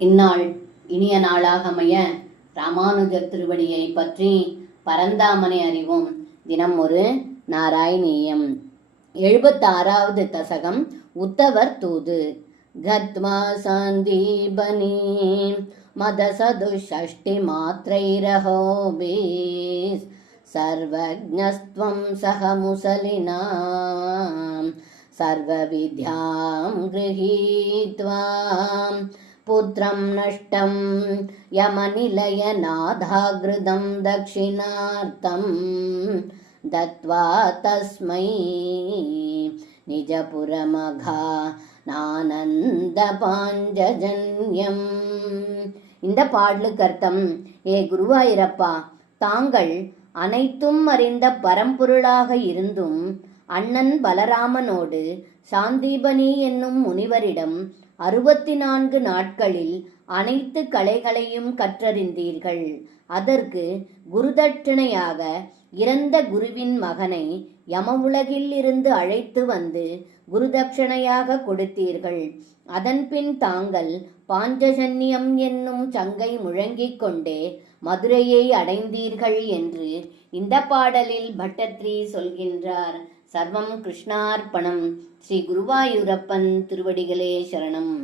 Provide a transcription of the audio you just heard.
இந்நாள் இனிய நாளாக அமைய ராமானுஜர் திருவடியை பற்றி பரந்தாமனை அறிவோம். தினம் ஒரு நாராயணீயம். 76வது தசகம். உத்தவர் தூது. கத்வா சாந்தீபனி மதசதுஷ்டி மாத்ரைரஹோபீஸ் சர்வஜ்ஞஸ்த்வம் சஹ முசலினா சர்வவித்யாம் கிரஹீத்வா புத்ரம் நஷ்டம் யமநிலயநாதாக்ருதம் தக்ஷிணார்த்தம் தத்வா தஸ்மை நிஜபுரமகா நானந்த பாஞ்சஜன்யம். இந்த பாடலுக்கு அர்த்தம்: ஏ குருவாயிரப்பா, தாங்கள் அனைத்தும் அறிந்த பரம்பொருளாக இருந்தும் அண்ணன் பலராமனோடு சாந்தீபனி என்னும் முனிவரிடம் 64 நாட்களில் அனைத்து கலைகளையும் கற்றறிந்தீர்கள். அதற்கு குருதட்சணையாக இறந்த குருவின் மகனை யம உலகில் இருந்து அழைத்து வந்து குருதட்சணையாக கொடுத்தீர்கள். அதன்பின் தாங்கள் பாஞ்சஜன்யம் என்னும் சங்கை முழங்கிக் கொண்டே மதுரையை அடைந்தீர்கள் என்று இந்த பாடலில் பட்டத்ரி சொல்கின்றார். சர்வம் கிருஷ்ணார்ப்பணம். ஸ்ரீ குருவாயூரப்பன் திருவடிகளே சரணம்.